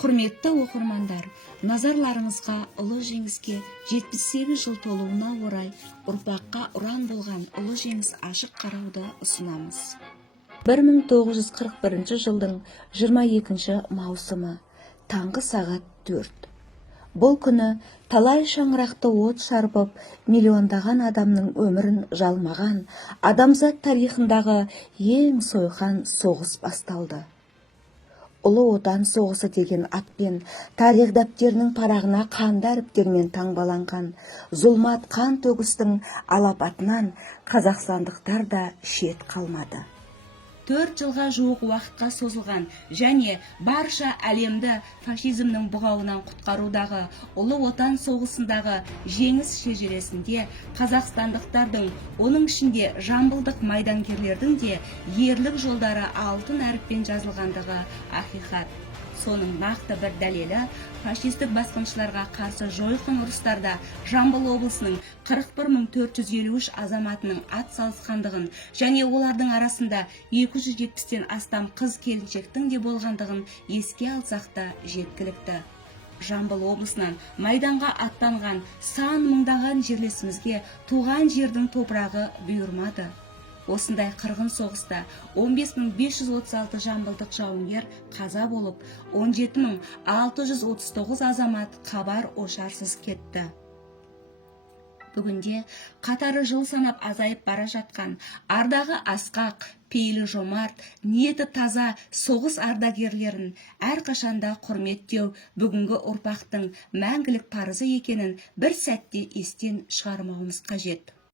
Құрметті оқырмандар, назарларыңызға ұлы жеңіске 78 жыл толуына орай ұрпаққа ұран болған ұлы жеңіс ашық қарауды ұсынамыз. 1941 жылдың 22 маусымы, таңғы сағат 4. Бұл күні талай шаңырақты от шарпып, миллиондаған адамның өмірін жалмаған адамзат тарихындағы ең сойқан соғыс басталды. Ұлы Отан соғысы деген атпен тарих дәптерінің парағына қанды әріптермен таңбаланған зұлмат қан төгістің алапатынан қазақстандықтар да шет қалмады. 4 жылға жуық уақытқа созылған және барша әлемді фашизмнің бұғауынан құтқарудағы Ұлы Отан соғысындағы жеңіс шежіресінде қазақстандықтардың, оның ішінде жамбылдық майдангерлердің де ерлік жолдары алтын әріппен жазылғандығы ақиқат. Соның нақты бір дәлелі фашистік басқыншыларға қарсы жойқын ұрыстарда Жамбыл облысының 41.453 азаматының ат салысқандығын және олардың арасында 270-тен астам қыз-келіншектің де болғандығын еске алсақ та жеткілікті. Жамбыл облысынан майданға аттанған сан мыңдаған жерлесімізге туған жердің топырағы бұйырмады. Осындай қырғын соғыста 15.536 жамбылдық жауынгер қаза болып, 17.639 азамат хабар-ошарсыз кетті. Бүгінде қатары жыл санап азайып бара жатқан, ардағы асқақ, пейілі жомарт, ниеті таза соғыс ардагерлерін әрқашанда құрметтеу бүгінгі ұрпақтың мәңгілік парызы екенін бір сәтте естен шығармауымыз қажет.